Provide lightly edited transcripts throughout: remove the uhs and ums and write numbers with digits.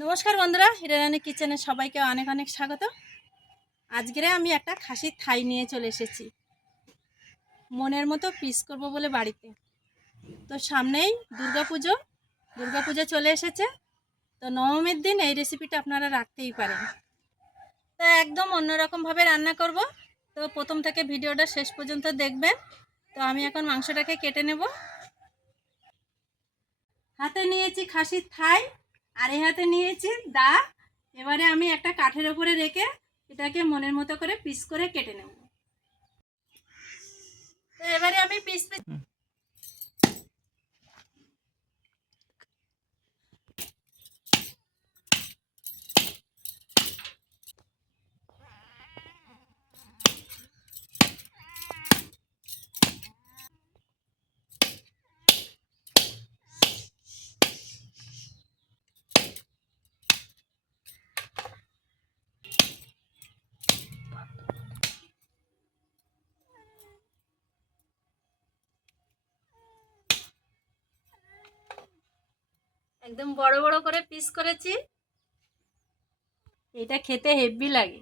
নমস্কার বন্ধুরা, হিরারানী কিচেনে সবাইকে অনেক অনেক স্বাগত। আজকে আমি একটা খাসির থাই নিয়ে চলে এসেছি। মনের মতো পিস করব বলে বাড়িতে। তো সামনেই দুর্গাপুজো চলে এসেছে। তো নবমীর দিন এই রেসিপিটা আপনারা রাখতেই পারেন। তো একদম অন্যরকমভাবে রান্না করব। তো প্রথম থেকে ভিডিওটা শেষ পর্যন্ত দেখবেন। তো আমি এখন মাংসটাকে কেটে নেব। হাতে নিয়েছি খাসির থাই, আর এই হাতে নিয়েছি দা। এবারে আমি একটা কাঠের উপরে রেখে এটাকে মনের মতো করে পিস করে কেটে নেব। তো এবারে আমি পিস একদম বড় বড় করে পিস করেছি। এটা খেতে হেভি লাগে।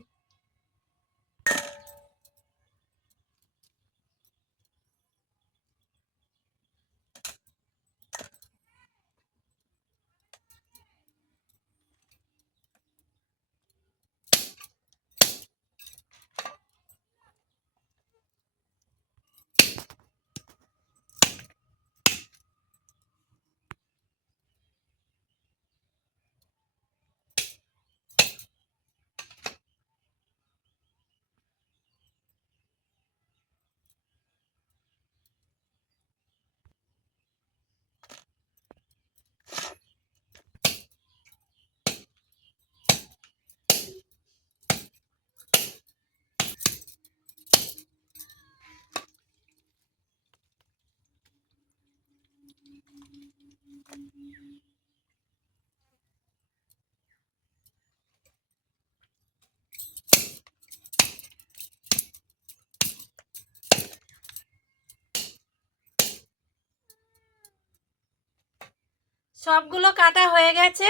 সবগুলো কাটা হয়ে গেছে,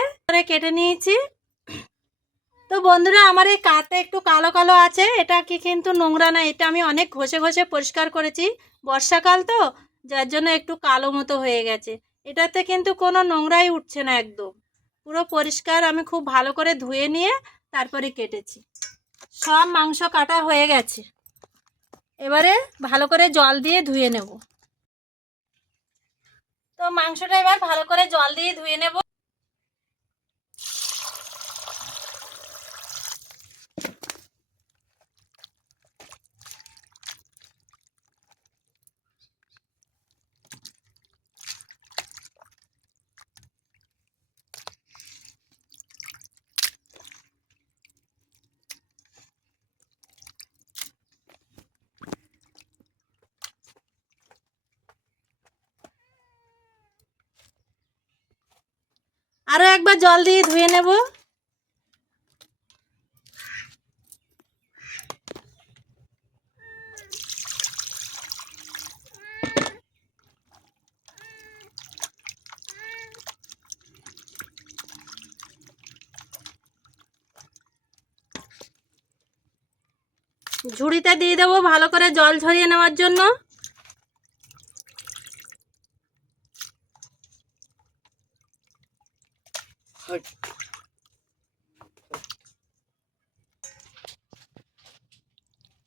কেটে নিয়েছি। তো বন্ধুরা, আমার এই কাতে একটু কালো কালো আছে। এটা কি কিন্তু নোংরা না, এটা আমি অনেক ঘষে ঘষে পরিষ্কার করেছি। বর্ষাকাল তো, যার জন্য একটু কালো মতো হয়ে গেছে। এটাতে কিন্তু কোনো নোংরাই উঠছে না, একদম পুরো পরিষ্কার। আমি খুব ভালো করে ধুয়ে নিয়ে তারপরে কেটেছি। সব মাংস কাটা হয়ে গেছে। এবারে ভালো করে জল দিয়ে ধুয়ে নেব। তো মাংসটা এবার ভালো করে জল দিয়ে ধুয়ে নেব। আরও একবার জল দিয়ে ধুয়ে নেব। ঝুড়িতে দিয়ে দেবো ভালো করে জল ঝরিয়ে নেওয়ার জন্য।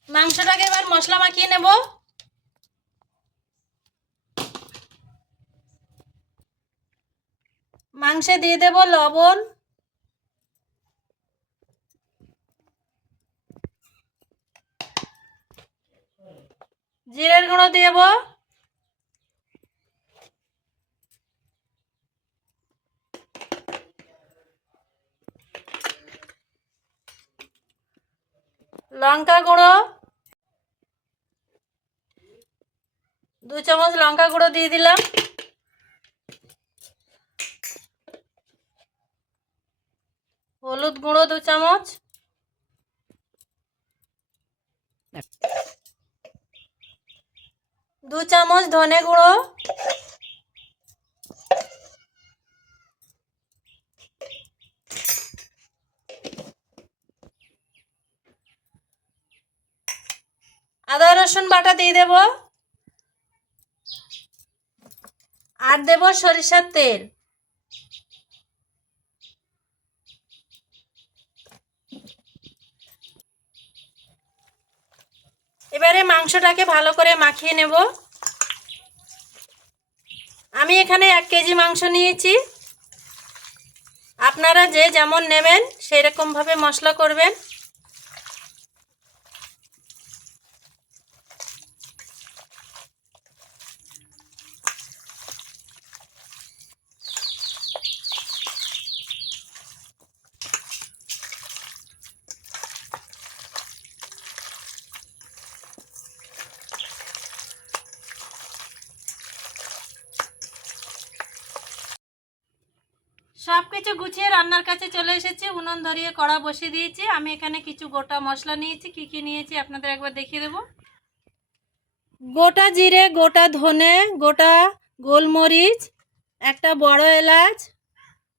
মাংসটাকে এবার মশলা মাখিয়ে নেব। মাংসে দিয়ে দেব লবণ, জিরের গুঁড়ো দেব, লঙ্কা গুঁড়ো 2 চামচ লঙ্কা গুঁড়ো দিয়ে দিলাম। হলুদ গুঁড়ো 2 চামচ, 2 চামচ ধনে গুঁড়ো, 1 আদা রসুন বাটা দিয়ে দেব, আর দেব সরিষার তেল। এবারে মাংসটাকে ভালো করে মাখিয়ে নেব। আমি এখানে 1 কেজি মাংস নিয়েছি। আপনারা যে যেমন নেবেন সেই রকমভাবে মশলা করবেন। সব কিছু গুছিয়ে রান্নার কাছে চলে এসেছি। উনুন ধরিয়ে কড়া বসিয়ে দিয়েছি। আমি এখানে কিছু গোটা মশলা নিয়েছি। কি কি নিয়েছি আপনাদের একবার দেখিয়ে দেব। গোটা জিরে, গোটা ধনে, গোটা গোলমরিচ, একটা বড় এলাচ,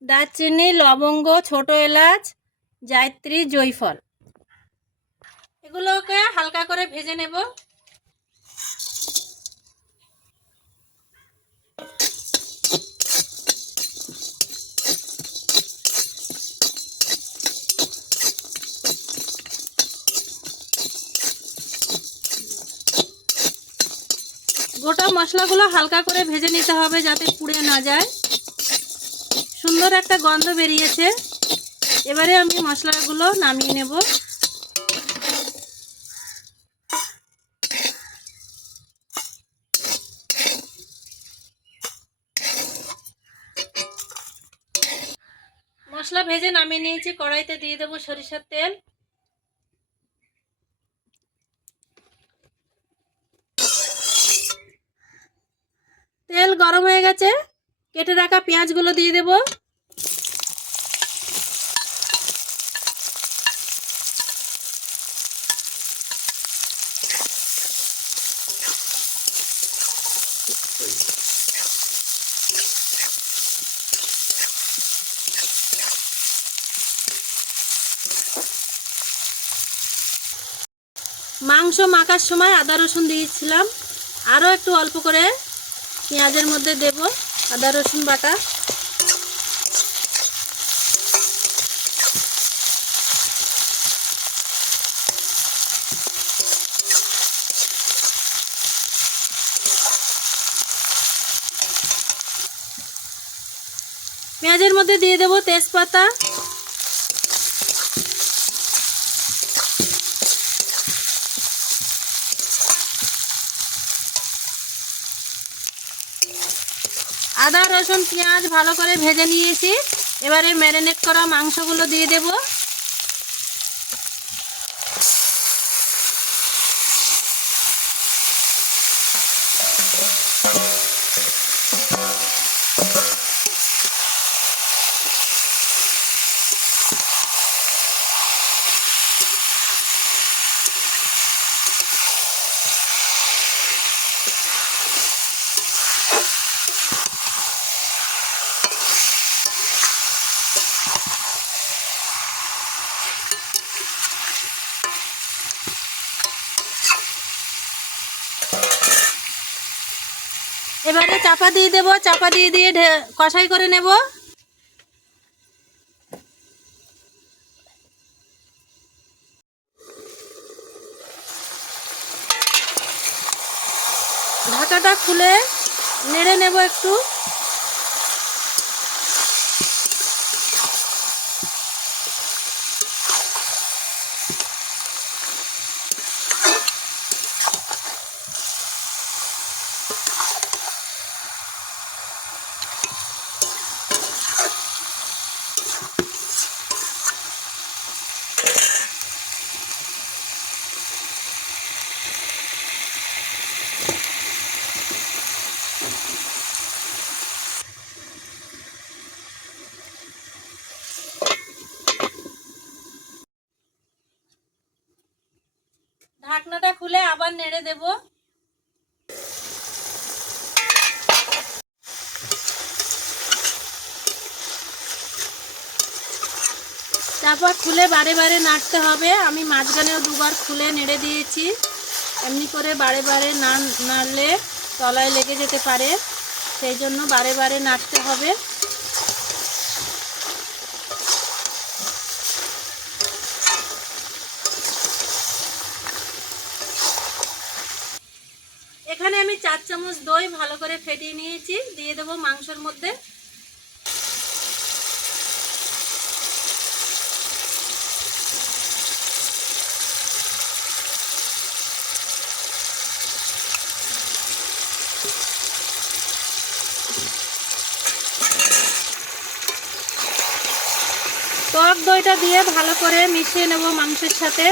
দারচিনি, লবঙ্গ, ছোট এলাচ, জায়ত্রী, জয়ফল। এগুলোকে হালকা করে ভেজে নেব। গোটা মশলাগুলো হালকা করে ভেজে নিতে হবে যাতে পুড়ে না যায়। সুন্দর একটা গন্ধ বেরিয়েছে। এবারে আমি মশলাগুলো নামিয়ে নেব। মশলা ভেজে নামিয়ে নিয়েছি। কড়াইতে দিয়ে দেব সরিষার তেল। তেল গরম হয়ে গেছে। কেটে রাখা পেঁয়াজগুলো দিয়ে দেব। মাংস মাখার সময় আদা রসুন দিয়েছিলাম, আরও একটু অল্প করে পেঁয়াজের মধ্যে দেব আদা রসুন বাটা। পেঁয়াজের মধ্যে দিয়ে দেব তেজপাতা, আদা রসুন পেঁয়াজ ভালো করে ভেজে নিয়েছি। এবারে ম্যারিনেট করা মাংসগুলো দিয়ে দেব। এবারে চাপা দিয়ে দেব। চাপা দিয়ে দিয়ে কষাই করে নেব। ঢাকাটা খুলে নেড়ে নেব একটু। ঢাকনাটা খুলে আবার নেড়ে দেব। চাপা খুলে বারে বারে নাড়তে হবে। আমি মাঝখানেও দুবার খুলে নেড়ে দিয়েছি। এমনি করে বারে বারে না নাড়লে তলায় লেগে যেতে পারে, সেই জন্য বারে বারে নাড়তে হবে। এখানে আমি 4 চামচ দই ভালো করে ফেটিয়ে নিয়েছি, দিয়ে দেবো মাংসের মধ্যে। টক দইটা দিয়ে ভালো করে মিশিয়ে নেব মাংসের সাথে।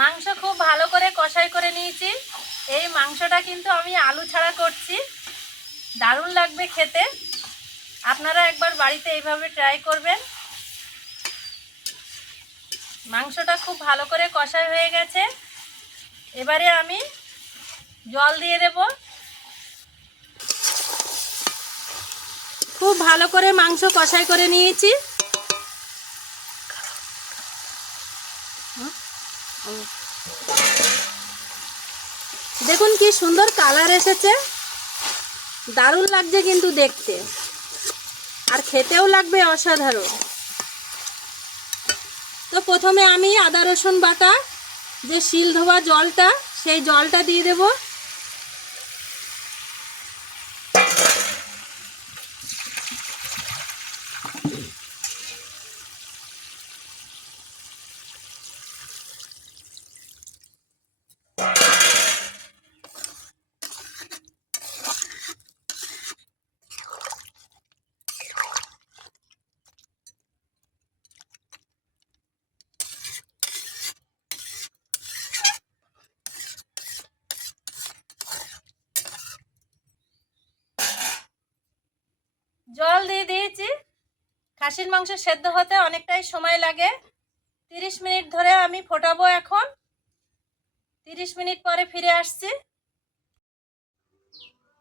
মাংস খুব ভালো করে কষাই করে নিয়েছি। এই মাংসটা কিন্তু আমি আলু ছাড়া করছি, দারুণ লাগবে খেতে। আপনারা একবার বাড়িতে এইভাবে ট্রাই করবেন। মাংসটা খুব ভালো করে কষাই হয়ে গেছে, এবারে আমি জল দিয়ে দেব। খুব ভালো করে মাংস কষাই করে নিয়েছি। দেখুন কি সুন্দর কালার এসেছে, দারুণ লাগছে কিন্তু দেখতে, আর খেতেও লাগবে অসাধারণ। তো প্রথমে আমি আদা রসুন বাটা যে শিল ধোয়া জলটা, সেই জলটা দিয়ে দেব। জল দিয়ে দিয়েছি। খাসির মাংস সেদ্ধ হতে অনেকটাই সময় লাগে, 30 মিনিট ধরে আমি ফোটাবো। এখন 30 মিনিট পরে ফিরে আসছি।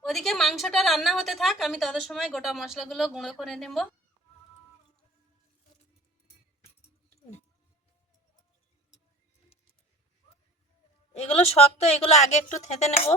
ওদিকে মাংসটা রান্না হতে থাক, আমি তত সময় গোটা মশলাগুলো গুঁড়ো করে নেব। এগুলো শক্ত, এগুলো আগে একটু থেঁতে নেব।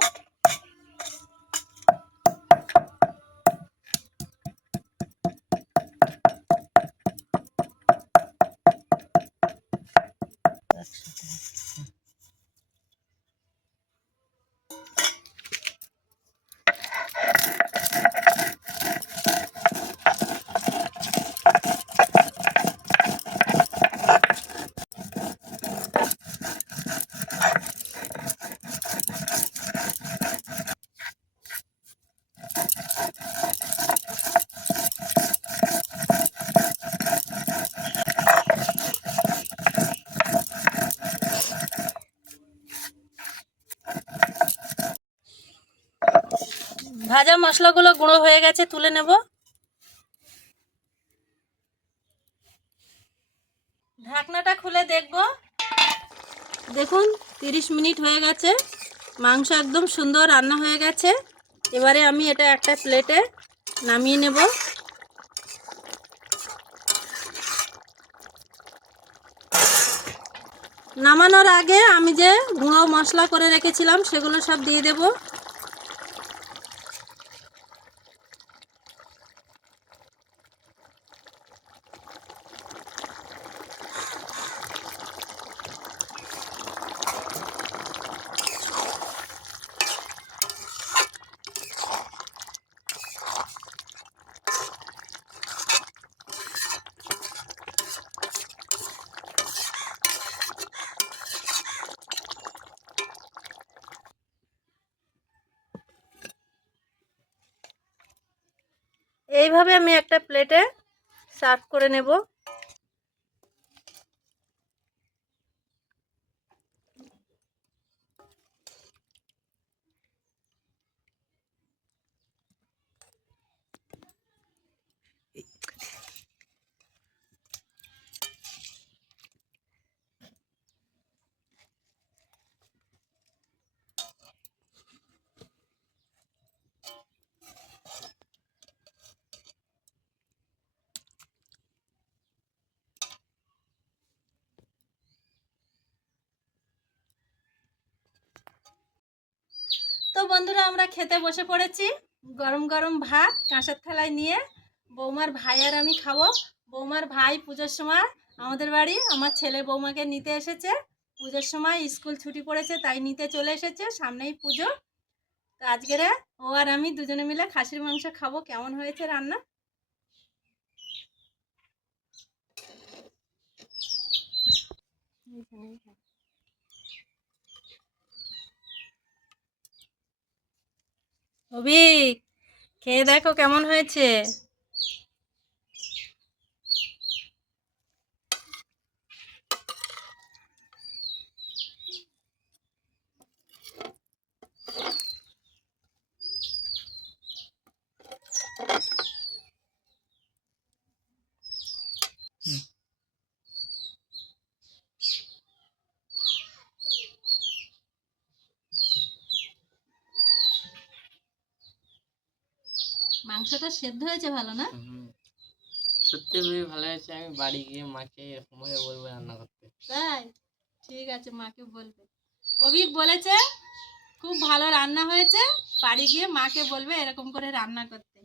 ভাজা মশলাগুলো গুঁড়ো হয়ে গেছে, তুলে নেব। ঢাকনাটা খুলে দেখব। দেখুন 30 মিনিট হয়ে গেছে, মাংস একদম সুন্দর রান্না হয়ে গেছে। এবারে আমি এটা একটা প্লেটে নামিয়ে নেব। নামানোর আগে আমি যে গুঁড়ো মশলা করে রেখেছিলাম সেগুলো সব দিয়ে দেব। এইভাবে আমি একটা প্লেটে সার্ভ করে নেব। তো বন্ধুরা আমরা খেতে বসে পড়েছি। গরম গরম ভাত কাঁসার থালায় নিয়ে বৌমার ভাই আর আমি খাবো। বৌমার ভাই পুজোর সময় আমাদের বাড়ি আমার ছেলে বৌমাকে নিতে এসেছে। পুজোর সময় স্কুল ছুটি পড়েছে তাই নিতে চলে এসেছে, সামনেই পুজো। তো আজকের ও আর আমি দুজনে মিলে খাসির মাংস খাবো। কেমন হয়েছে রান্না? অভিক, খেয়ে দেখো কেমন হয়েছে। মাংসটা সেদ্ধ হয়েছে ভালো না? সত্যি খুবই ভালো হয়েছে। আমি বাড়ি গিয়ে মাকে এরকমভাবে বলবো রান্না করতে। তাই ঠিক আছে, মাকে বলবে। অভিক বলেছে খুব ভালো রান্না হয়েছে, বাড়ি গিয়ে মাকে বলবে এরকম করে রান্না করতে।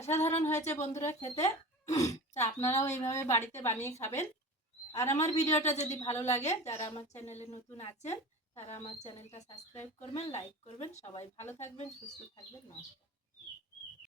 অসাধারণ হয়েছে বন্ধুরা খেতে। তা আপনারাও এইভাবে বাড়িতে বানিয়ে খাবেন। আর আমার ভিডিওটা যদি ভালো লাগে, যারা আমার চ্যানেলে নতুন আছেন তারা আমার চ্যানেলটা সাবস্ক্রাইব করবেন, লাইক করবেন। সবাই ভালো থাকবেন, সুস্থ থাকবেন। নমস্কার।